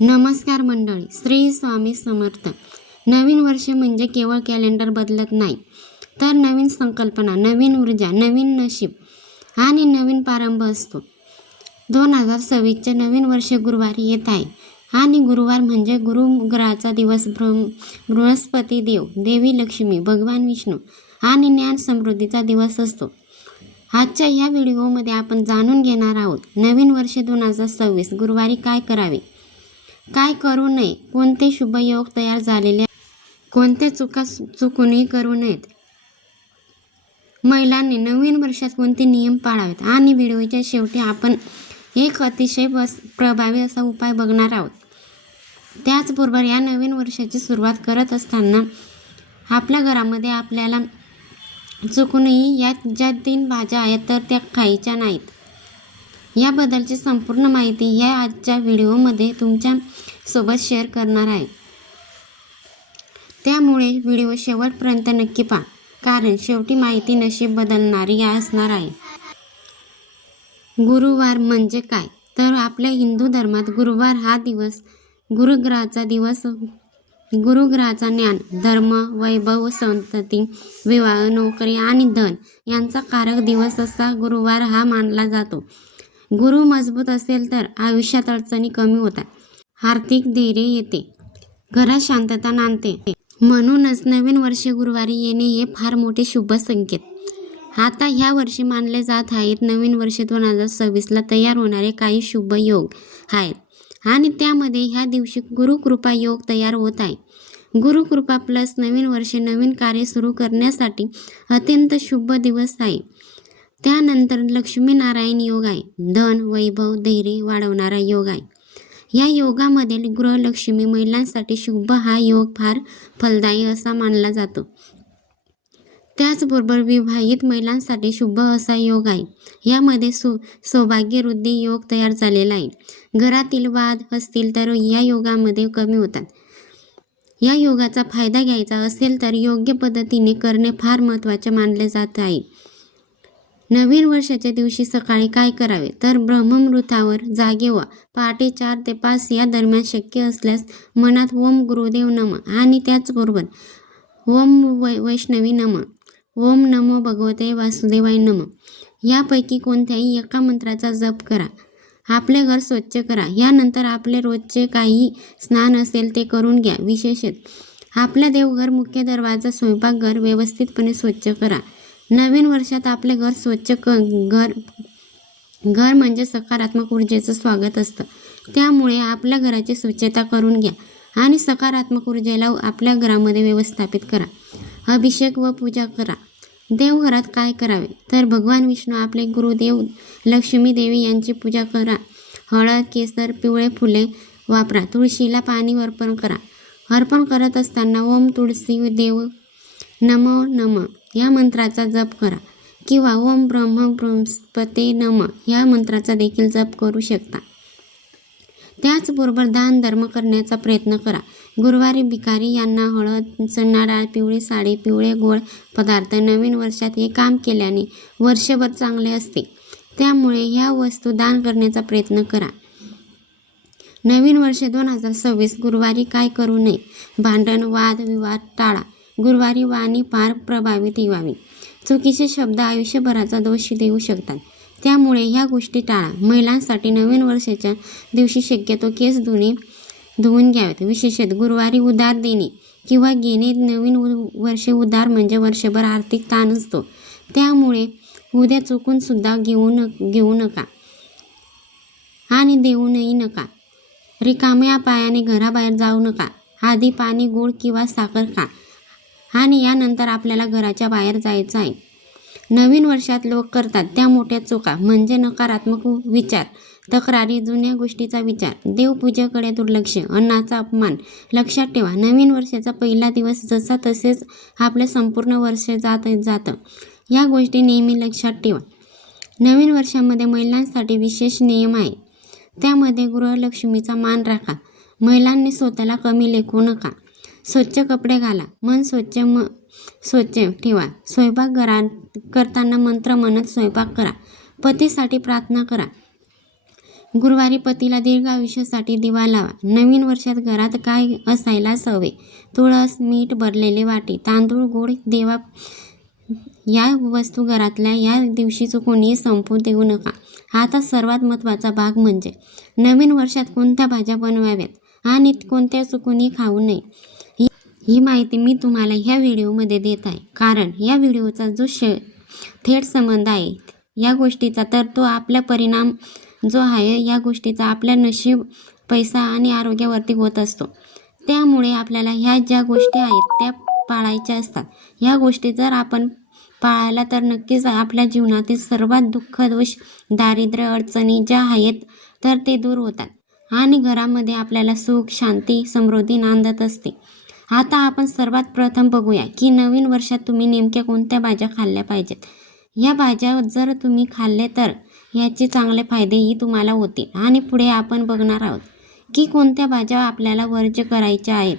नमस्कार मंडळी, श्री स्वामी समर्थ. नवीन वर्ष म्हणजे केवळ कॅलेंडर बदलत नाही, तर नवीन संकल्पना, नवीन ऊर्जा, नवीन नशीब आणि नवीन प्रारंभ असतो. 2026चे नवीन वर्ष गुरुवारी येत आहे आणि गुरुवार म्हणजे गुरुग्रहाचा दिवस. बृहस्पती देव, देवी लक्ष्मी, भगवान विष्णू आणि ज्ञान समृद्धीचा दिवस असतो. आजच्या ह्या व्हिडिओमध्ये आपण जाणून घेणार आहोत नवीन वर्ष 2026 गुरुवारी काय करावे, काय करू नये, कोणते शुभ योग तयार झालेले, कोणते चुका चुकूनही करू नयेत, महिलांनी नवीन वर्षात कोणते नियम पाळावेत आणि व्हिडिओच्या शेवटी आपण एक अतिशय प्रभावी असा उपाय बघणार आहोत. त्याचबरोबर या नवीन वर्षाची सुरुवात करत असताना आपल्या घरामध्ये आपल्याला चुकूनही या ज्या 3 भाज्या आहेत तर त्या खायच्या नाहीत, याबद्दलची संपूर्ण माहिती या आजच्या व्हिडिओमध्ये तुमच्या सोबत शेअर करणार आहे. त्यामुळे व्हिडिओ शेवटपर्यंत नक्की पहा, कारण शेवटी माहिती नशीब बदलणारी असणार आहे. गुरुवार म्हणजे काय, तर आपल्या हिंदू धर्मात गुरुवार हा दिवस गुरुग्रहाचा दिवस. गुरुग्रहाचा ज्ञान, धर्म, वैभव, संतती, विवाह, नोकरी आणि धन यांचा कारक दिवस असा गुरुवार हा मानला जातो. गुरु मजबूत असेल तर आयुष्यात अडचणी कमी होतात, आर्थिक धैर्य येते, घरात शांतता नांदते. म्हणूनच नवीन वर्ष गुरुवारी येणे हे फार मोठे शुभ संकेत. आता ह्या वर्षी मानले जात आहेत नवीन वर्ष 2026ला तयार होणारे काही शुभ योग आहेत आणि त्यामध्ये ह्या दिवशी गुरुकृपा योग तयार होत आहे. गुरुकृपा प्लस नवीन वर्ष नवीन कार्य सुरू करण्यासाठी अत्यंत शुभ दिवस आहे. त्यानंतर लक्ष्मीनारायण योग आहे. धन, वैभव, धैर्य वाढवणारा योग आहे. या योगामध्ये गृहलक्ष्मी महिलांसाठी शुभ हा योग फार फलदायी असा मानला जातो. त्याचबरोबर विवाहित महिलांसाठी शुभ असा योग आहे. यामध्ये सौभाग्यवृद्धी योग तयार झालेला आहे. घरातील वाद असतील तर या योगामध्ये कमी होतात. या योगाचा फायदा घ्यायचा असेल तर योग्य पद्धतीने करणे फार महत्त्वाचे मानले जात आहे. नवीन वर्षाच्या दिवशी सकाळी काय करावे, तर ब्रह्ममुहूर्तावर जागे व्हा. पहाटे 4 ते 5 या दरम्यान शक्य असल्यास मनात ओम गुरुदेव नम आणि त्याचबरोबर ओम वैष्णवी नम, ओम नमो भगवते वासुदेवाय नम यापैकी कोणत्याही एका मंत्राचा जप करा. आपले घर स्वच्छ करा. यानंतर आपले रोजचे काही स्नान असेल ते करून घ्या. विशेषतः आपल्या देवघर, मुख्य दरवाजा, स्वयंपाकघर व्यवस्थितपणे स्वच्छ करा. नवीन वर्षात आपले घर स्वच्छ घर म्हणजे सकारात्मक ऊर्जेचं स्वागत असतं. त्यामुळे आपल्या घराची स्वच्छता करून घ्या आणि सकारात्मक ऊर्जेला आपल्या घरामध्ये व्यवस्थापित करा. अभिषेक व पूजा करा. देवघरात काय करावे, तर भगवान विष्णू, आपले गुरुदेव लक्ष्मी देवी यांची पूजा करा. हळद, केसर, पिवळे फुले वापरा. तुळशीला पाणी अर्पण करा. अर्पण करत असताना ओम तुळसी देव नमो नम या मंत्राचा जप करा किंवा ओम बृहस्पते नम या मंत्राचा देखील जप करू शकता. त्याचबरोबर दान धर्म करण्याचा प्रयत्न करा. गुरुवारी भिकारी यांना हळद, चणा डाळ, पिवळी साडी, पिवळे गोड पदार्थ नवीन वर्षात हे काम केल्याने वर्षभर चांगले असते. त्यामुळे ह्या वस्तू दान करण्याचा प्रयत्न करा. नवीन वर्ष 2026 गुरुवारी काय करू नये, भांडण, वाद विवाद टाळा. गुरुवारी वाणी फार प्रभावित व्हावी. चुकीचे शब्द आयुष्यभराचा दोष देऊ शकतात, त्यामुळे ह्या गोष्टी टाळा. महिलांसाठी नवीन वर्षाच्या दिवशी शक्यतो केस धुवून घ्यावेत. विशेषतः गुरुवारी उधार देणे किंवा घेणे. नवीन वर्ष उधार म्हणजे वर्षभर आर्थिक ताण असतो, त्यामुळे उद्या चुकून सुद्धा घेऊ नका आणि देऊनही नका. रिकाम्या पायाने घराबाहेर जाऊ नका. आधी पाणी, गूळ किंवा साखर खा आणि यानंतर आपल्याला घराच्या बाहेर जायचं आहे. नवीन वर्षात लोक करतात त्या मोठ्या चुका म्हणजे नकारात्मक विचार, तक्रारी, जुन्या गोष्टीचा विचार, देवपूजेकडे दुर्लक्ष, अन्नाचा अपमान. लक्षात ठेवा, नवीन वर्षाचा पहिला दिवस जसा तसेच आपलं संपूर्ण वर्ष जातं. या गोष्टी नेहमी लक्षात ठेवा. नवीन वर्षामध्ये महिलांसाठी विशेष नियम आहे. त्यामध्ये गृहलक्ष्मीचा मान राखा. महिलांनी स्वतःला कमी लेखू नका. स्वच्छ कपडे घाला. मन स्वच्छ ठेवा. स्वयंपाक करताना मंत्र म्हणत स्वयंपाक करा. पतीसाठी प्रार्थना करा. गुरुवारी पतीला दीर्घ आयुष्यासाठी दिवा लावा. नवीन वर्षात घरात काय असायलाच हवे? तुळस, मीठ भरलेले वाटी, तांदूळ, गोड, देवा या वस्तू घरातल्या या दिवशी कोणीही संपू देऊ नका. आता सर्वात महत्त्वाचा भाग म्हणजे नवीन वर्षात कोणत्या भाज्या बनवाव्यात आणि कोणत्या चुकूनही खाऊ नये. ही माहिती मी तुम्हाला ह्या व्हिडिओमध्ये देत आहे, कारण या व्हिडिओचा जो थेट संबंध आहे या गोष्टीचा, तर तो आपला परिणाम जो आहे या गोष्टीचा आपल्या नशीब, पैसा आणि आरोग्यावरती होत असतो. त्यामुळे आपल्याला ह्या ज्या गोष्टी आहेत त्या पाळायच्या असतात. ह्या गोष्टी जर आपण पाळायला तर नक्कीच आपल्या जीवनातील सर्वात दुःख, दोष, दारिद्र्य, अडचणी ज्या आहेत तर ते दूर होतात आणि घरामध्ये आपल्याला सुख, शांती, समृद्धी नांदत असते. आता आपण सर्वात प्रथम बघूया की नवीन वर्षात तुम्ही नेमक्या कोणत्या भाज्या खाल्ल्या पाहिजेत. या भाज्या जर तुम्ही खाल्ले तर याचे चांगले फायदेही तुम्हाला होतील आणि पुढे आपण बघणार आहोत की कोणत्या भाज्या आपल्याला वर्ज्य करायच्या आहेत.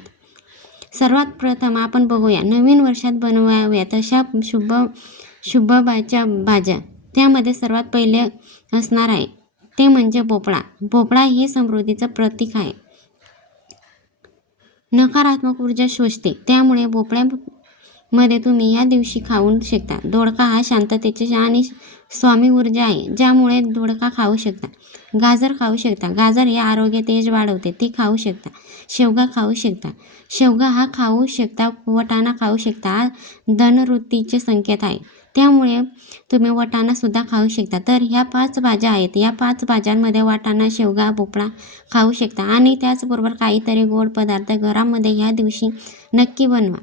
सर्वात प्रथम आपण बघूया नवीन वर्षात बनवाव्यात अशा शुभ भाज्या. त्यामध्ये सर्वात पहिले असणार आहे ते म्हणजे भोपळा. भोपळा हे समृद्धीचं प्रतीक आहे. नकारात्मक ऊर्जा शोषते, त्यामुळे भोपळ्यामध्ये तुम्ही या दिवशी खाऊ शकता. दोडका हा शांततेची आणि स्वामी ऊर्जा आहे, ज्यामुळे दोडका खाऊ शकता. गाजर खाऊ शकता. गाजर हे आरोग्य तेज वाढवते, ते खाऊ शकता. शेवगा खाऊ शकता. शेवगा हा खाऊ शकता. वाटाणा खाऊ शकता. धनवृद्धीचे संकेत आहे, त्यामुळे तुम्ही वाटाणासुद्धा खाऊ शकता. तर ह्या 5 भाज्या आहेत. या 5 भाज्यांमध्ये वाटाणा, शेवगा, भोपळा खाऊ शकता आणि त्याचबरोबर काहीतरी गोड पदार्थ घरामध्ये ह्या दिवशी नक्की बनवा.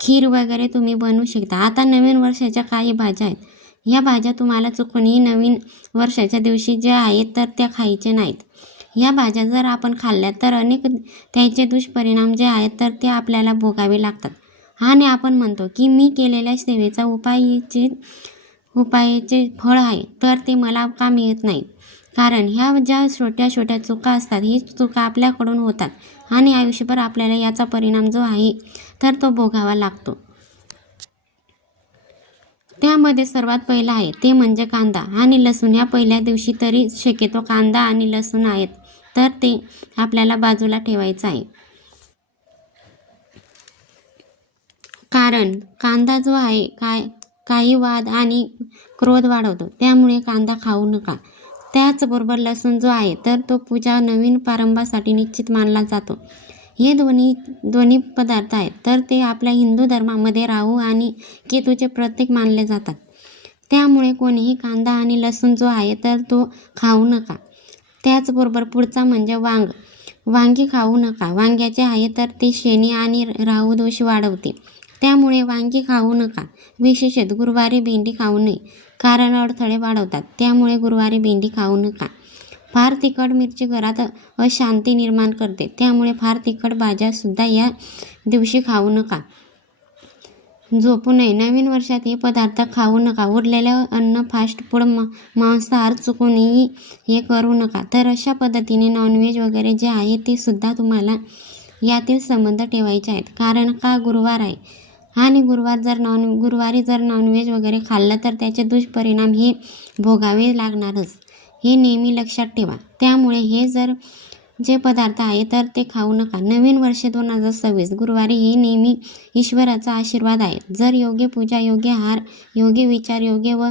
खीर वगैरे तुम्ही बनवू शकता. आता नवीन वर्षाच्या काही भाज्या आहेत. या भाज्या तुम्हाला चुकूनही नवीन वर्षाच्या दिवशी ज्या आहेत तर त्या खायचे नाहीत. या भाज्या जर आपण खाल्ल्या तर अनेक त्याचे दुष्परिणाम जे आहेत तर ते आपल्याला भोगावे लागतात आणि आपण म्हणतो की मी केलेल्या सेवेचा उपायाचे फळ आहे, तर ते मला का मिळत नाही? कारण ह्या ज्या छोट्या छोट्या चुका असतात, ही चुका आपल्याकडून होतात आणि आयुष्यभर आपल्याला याचा परिणाम जो आहे तर तो भोगावा लागतो. त्यामध्ये सर्वात पहिला आहे ते म्हणजे कांदा आणि लसूण. या पहिल्या दिवशी तरी शक्यतो कांदा आणि लसूण आहेत तर ते आपल्याला बाजूला ठेवायचं आहे. कारण कांदा जो आहे काही वाद आणि क्रोध वाढवतो, त्यामुळे कांदा खाऊ नका. त्याचबरोबर लसूण जो आहे तर तो पूजा नवीन प्रारंभासाठी निश्चित मानला जातो. हे दोन्ही पदार्थ आहेत तर ते आपल्या हिंदू धर्मामध्ये राहू आणि केतूचे प्रतीक मानले जातात. त्यामुळे कोणीही कांदा आणि लसूण जो आहे तर तो खाऊ नका. त्याचबरोबर पुढचा म्हणजे वांगी खाऊ नका. वांग्याचे आहे तर ते शनी आणि राहू दोष वाढवते, त्यामुळे वांगी खाऊ नका. विशेषत गुरुवारी भेंडी खाऊ नये, कारण अडथळे वाढवतात, त्यामुळे गुरुवारी भेंडी खाऊ नका. फार तिखट मिरची घरात अशांती निर्माण करते, त्यामुळे फार तिखट भाज्यासुद्धा या दिवशी खाऊ नका. झोपू नये. नवीन वर्षात हे पदार्थ खाऊ नका. उरलेलं अन्न, फास्ट फूड, मांसाहार चुकूनही हे करू नका. तर अशा पद्धतीने नॉनव्हेज वगैरे जे आहे ते सुद्धा तुम्हाला यातील संबंध ठेवायचे आहेत. कारण का गुरुवार आहे आणि गुरुवारी जर नॉनव्हेज वगैरे खाल्लं तर त्याचे दुष्परिणाम हे भोगावे लागणारच, हे नेहमी लक्षात ठेवा. त्यामुळे हे जे पदार्थ आहे तर ते खाऊ नका. नवीन वर्ष 2026 गुरुवारी हे नेहमी ईश्वराचा आशीर्वाद आहे. जर योग्य पूजा, योग्य आहार, योग्य विचार, योग्य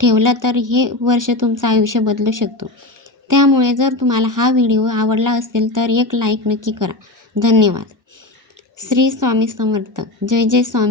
ठेवला तर हे वर्ष तुमचं आयुष्य बदलू शकतो. त्यामुळे जर तुम्हाला हा व्हिडिओ आवडला असेल तर एक लाईक नक्की करा. धन्यवाद. श्री स्वामी समर्थ. जय जय स्वामी.